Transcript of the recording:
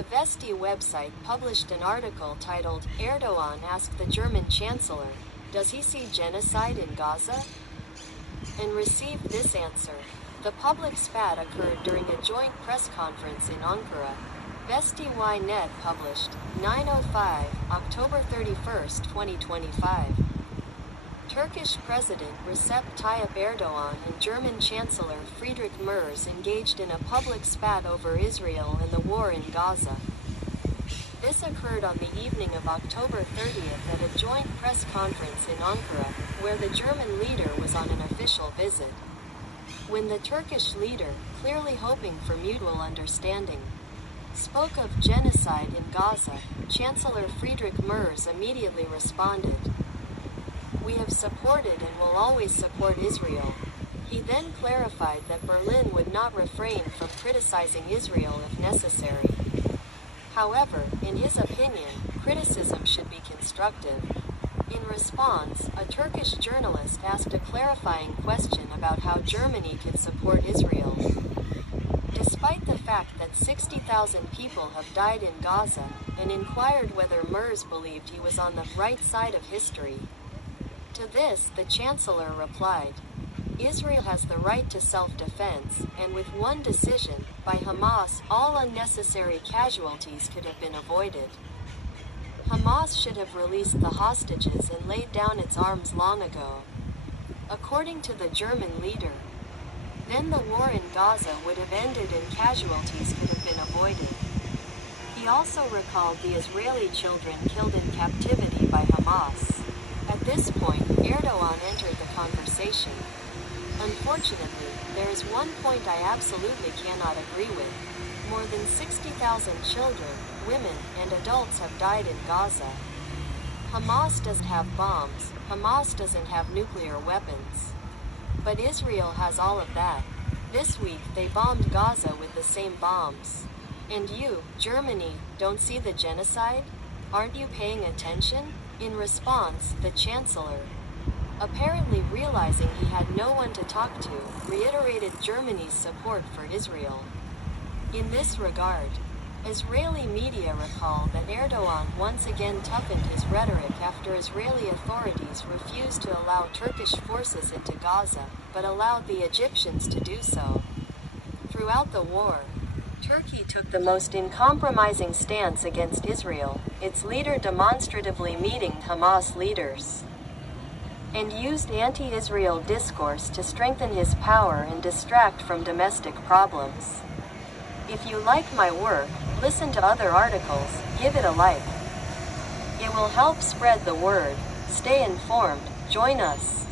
The Vesti website published an article titled, "Erdogan asked the German Chancellor, does he see genocide in Gaza?" and received this answer. The public spat occurred during a joint press conference in Ankara. Vesti-Ynet published, 9:05, October 31, 2025. Turkish President Recep Tayyip Erdogan and German Chancellor Friedrich Merz engaged in a public spat over Israel and the war in Gaza. This occurred on the evening of October 30th at a joint press conference in Ankara, where the German leader was on an official visit. When the Turkish leader, clearly hoping for mutual understanding, spoke of genocide in Gaza, Chancellor Friedrich Merz immediately responded, "We have supported and will always support Israel." He then clarified that Berlin would not refrain from criticizing Israel if necessary. However, in his opinion, criticism should be constructive. In response, a Turkish journalist asked a clarifying question about how Germany could support Israel. Despite the fact that 60,000 people have died in Gaza, and inquired whether Merz believed he was on the right side of history. To this, the Chancellor replied, "Israel has the right to self-defense, and with one decision, by Hamas, all unnecessary casualties could have been avoided. Hamas should have released the hostages and laid down its arms long ago." According to the German leader, then the war in Gaza would have ended and casualties could have been avoided. He also recalled the Israeli children killed in captivity by Hamas. At this point, Erdogan entered the conversation. "Unfortunately, there is one point I absolutely cannot agree with. More than 60,000 children, women, and adults have died in Gaza. Hamas doesn't have bombs, Hamas doesn't have nuclear weapons. But Israel has all of that. This week they bombed Gaza with the same bombs. And you, Germany, don't see the genocide? Aren't you paying attention?" In response, the Chancellor, apparently realizing he had no one to talk to, reiterated Germany's support for Israel. In this regard, Israeli media recall that Erdogan once again toughened his rhetoric after Israeli authorities refused to allow Turkish forces into Gaza, but allowed the Egyptians to do so. Throughout the war, Turkey took the most uncompromising stance against Israel, its leader demonstratively meeting Hamas leaders, and used anti-Israel discourse to strengthen his power and distract from domestic problems. If you like my work, listen to other articles, give it a like. It will help spread the word. Stay informed, join us.